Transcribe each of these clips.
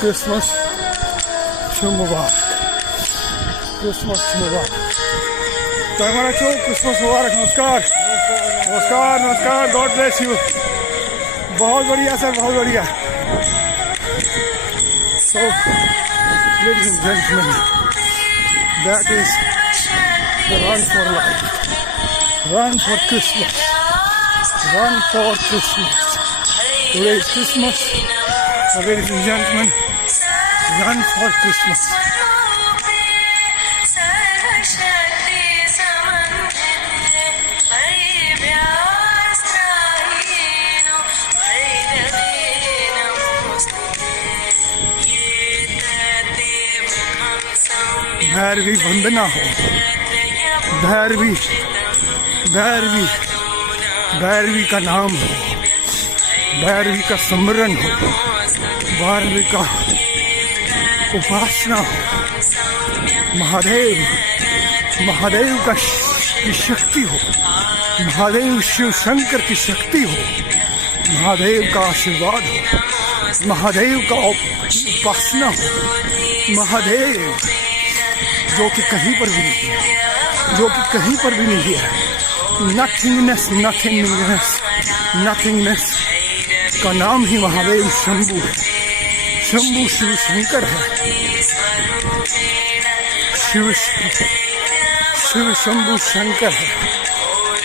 Christmas शुभ मुबारक, Christmas मुबारक। तो हमारा show Christmas मुबारक। नमस्कार नमस्कार नमस्कार, गॉड ब्लेस यू। बहुत बढ़िया सर, बहुत बढ़िया। So, ladies and gentlemen, that is the run for life, run for Christmas, run for Christmas. Today is Christmas, so ladies and gentlemen, run for Christmas. Bhairavi वंदना हो, भैरवी भैरवी भैरवी का नाम हो, भैरवी का स्मरण हो, भैरवी का उपासना हो, महादेव महादेव की शक्ति हो, महादेव शिव शंकर की शक्ति हो, महादेव का आशीर्वाद हो, महादेव का उपासना हो, महादेव जो कि कहीं पर भी नहीं है, जो कि कहीं पर भी नहीं है। नथिंगनेस नथिंगनेस नथिंगनेस का नाम ही महादेव शंभू है। शंभू शिव शंकर है, शिव शंभू शंकर है।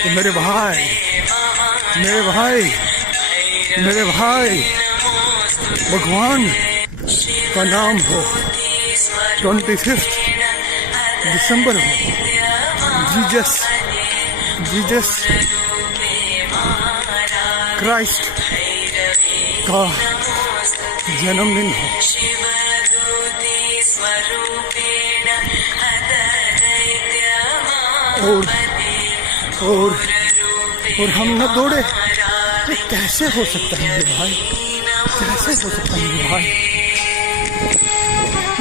तो मेरे भाई मेरे भाई मेरे भाई, भगवान का नाम हो, 25 दिसंबर हो, जीसस क्राइस्ट का जन्मदिन हो। और हम न दौड़े, ये कैसे हो सकता है मेरे भाई? कैसे हो सकता है मेरे भाई?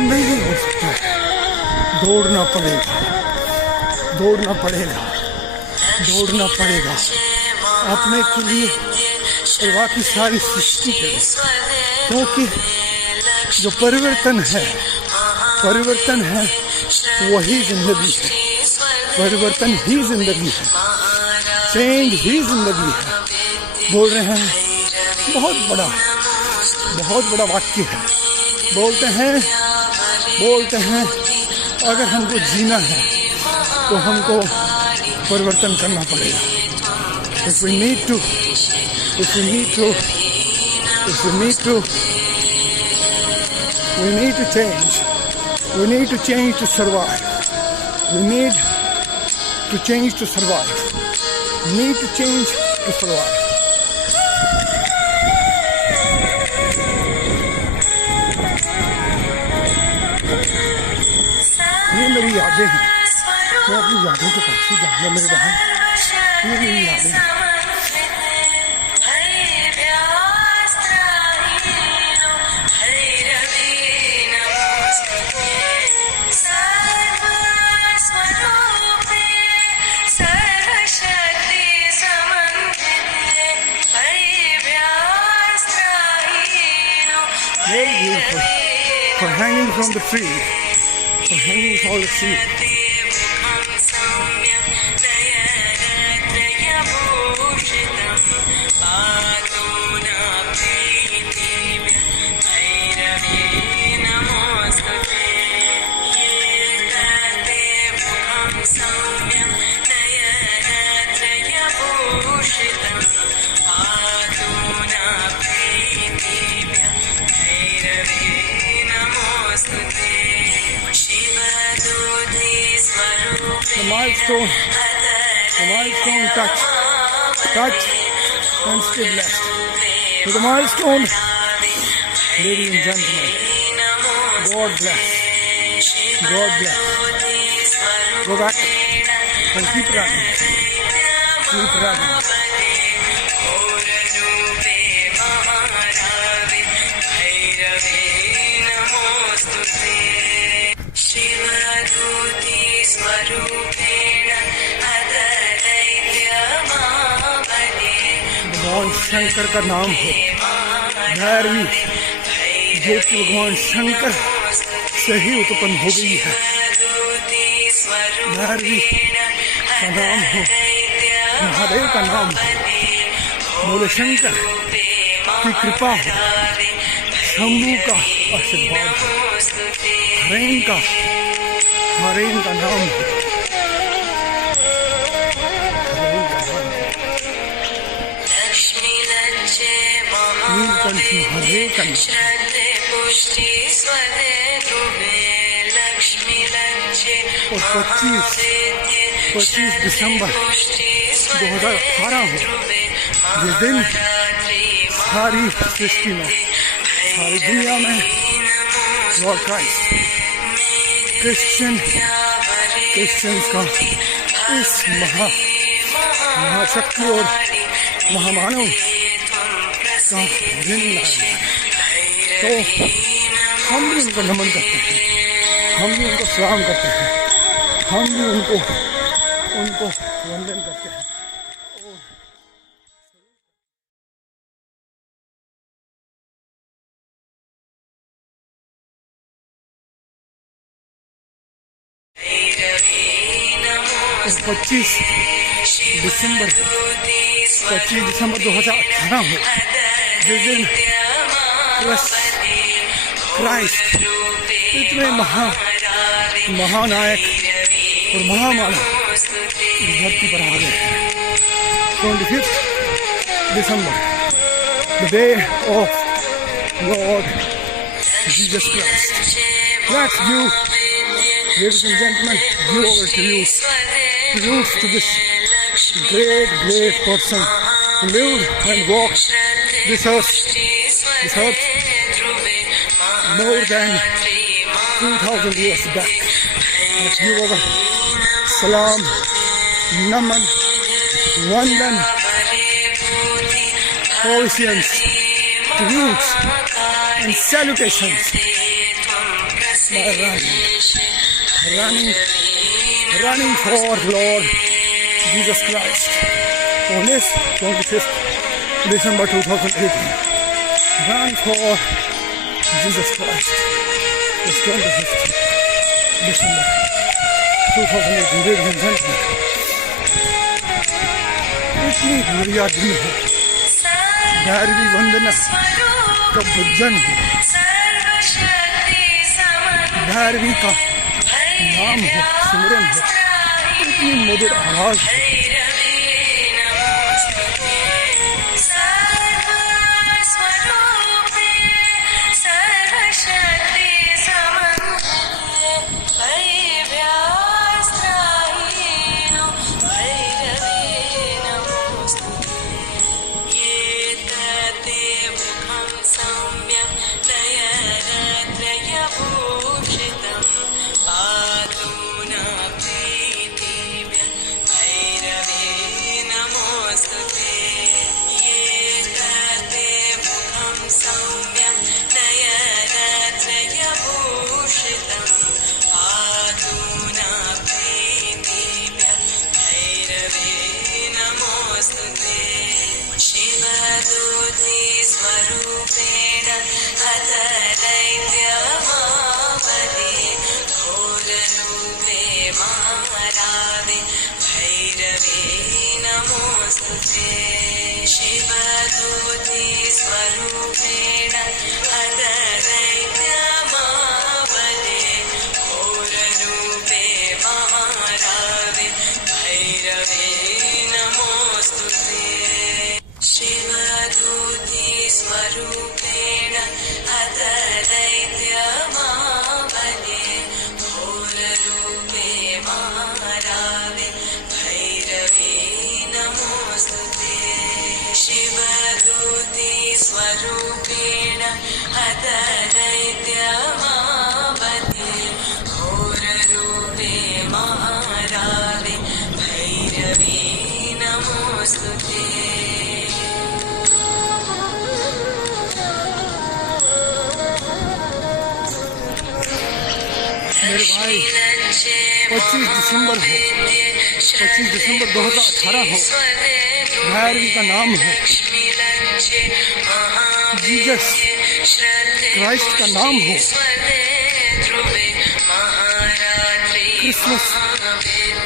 नहीं हो सकता है। दौड़ना पड़ेगा, दौड़ना पड़ेगा, दौड़ना पड़ेगा अपने के लिए और बाकी सारी सृष्टि के लिए। क्योंकि जो परिवर्तन है वही जिंदगी है, परिवर्तन ही जिंदगी है, चेंज ही जिंदगी है। बोल रहे हैं, बहुत बड़ा वाक्य है। बोलते हैं अगर हमको जीना है तो हमको परिवर्तन करना पड़ेगा। If we need to change. We need to change to survive. We need to change to survive. Need to change to survive. ये मेरी यादें हैं, मैं अपनी यादों के पास ही जाऊंगा मेरे भाई। ये मेरी यादें हैं। Very beautiful. For hanging from the tree. For hanging from the tree. The milestone touch and stay blessed. To the milestone, ladies and gentlemen, God bless. God bless. Go back and keep running. Keep running. भगवान शंकर का नाम हो, भैरवी जो कि भगवान शंकर से ही उत्पन्न हो गई है। भैरवी का नाम हो, महादेव का नाम हो, बोले शंकर की कृपा हो, शंभू का आशीर्वाद हो, हरेन का नाम हो, नीलकंठ महादेव का नाम। और 25 दिसंबर 2018 हो, जिस दिन सारी सृष्टि में, सारी दुनिया में लॉर्ड क्राइस्ट क्रिश्चियंस का इस महाशक्ति और महामानव का दिन लाया, तो हम भी उनको नमन करते हैं, हम भी उनको सलाम करते हैं, हम भी उनको वंदन करते हैं। और 25 दिसंबर 2018 हो, जिस दिन क्राइस्ट इतने महानायक और महामानव धरती पर आ गए। 25 दिसंबर, the day of Lord Jesus Christ. Let's give, ladies and gentlemen, give over to you, to this great person who lived and walked this earth more than 2,000 years back. Let's give over salam, naman, vandan, obeisance, tributes and salutations by running for Lord Jesus Christ on this 25th December 2018. Run for Jesus Christ. This 25th December 2018, ladies and gentlemen. इतनी बढ़िया दिन है, भैरवी वंदना का भजन है, भैरवी का नाम है, सिमरन है, इतनी मधुर आवाज है। मेरे भाई 25 दिसंबर 2018 हो, भैरवी का नाम है, जीसस क्राइस्ट का नाम हो,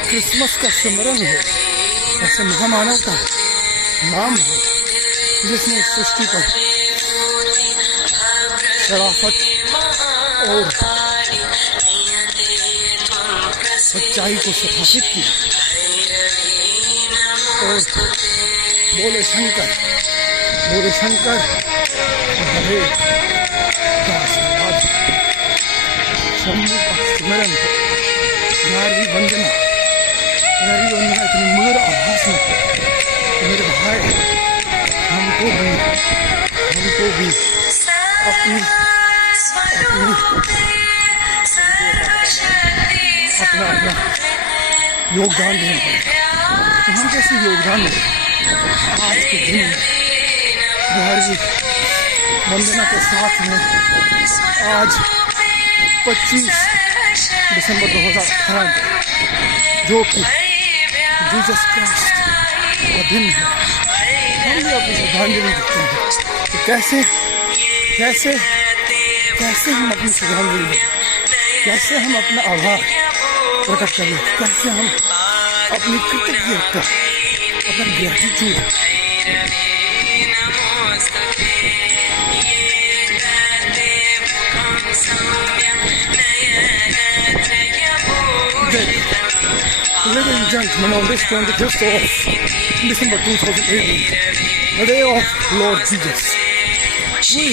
क्रिसमस का स्मरण हो, ऐसे महामानव का नाम हो जिसने सृष्टि पर शराफत और सच्चाई को स्थापित किया। और बोले शंकर हरे का आशीर्वाद, शंभू का स्मरण हो, ग्यारहवीं वंदना इतनी मधुर आवाज में मेरे भाई हमको भी अपना योगदान देना पड़ेगा। तो हम कैसे योगदान दें आज के दिन में? ग्यारहवीं वंदना के साथ में आज 25 दिसंबर 2018 जो कि जीसस क्राइस्ट का दिन है, हम भी अपनी श्रद्धांजलि देते हैं। तो कैसे हम अपनी श्रद्धांजलि दें, कैसे हम अपना आभार प्रकट करें, कैसे हम अपनी कृतज्ञता, अपना gratitude Ladies and gentlemen, on this 25th of December 2018, the day of Lord Jesus, we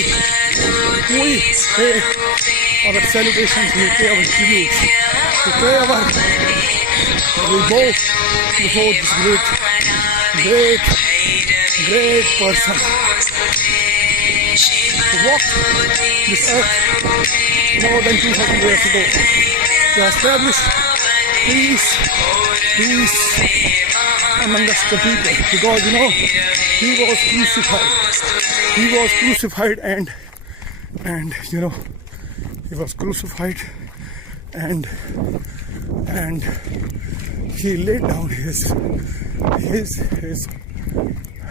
pay our celebrations, we pay our tributes, we bow before this great person who walked this earth more than 2,000 years ago to establish peace among us the people, because he was crucified and he was crucified and he laid down his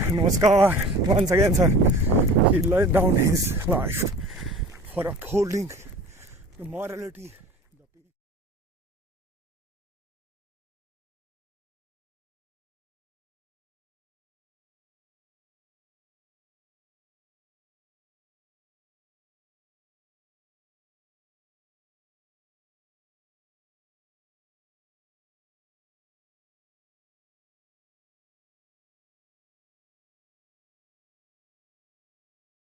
namaskar once again, sir. He laid down his life for upholding the morality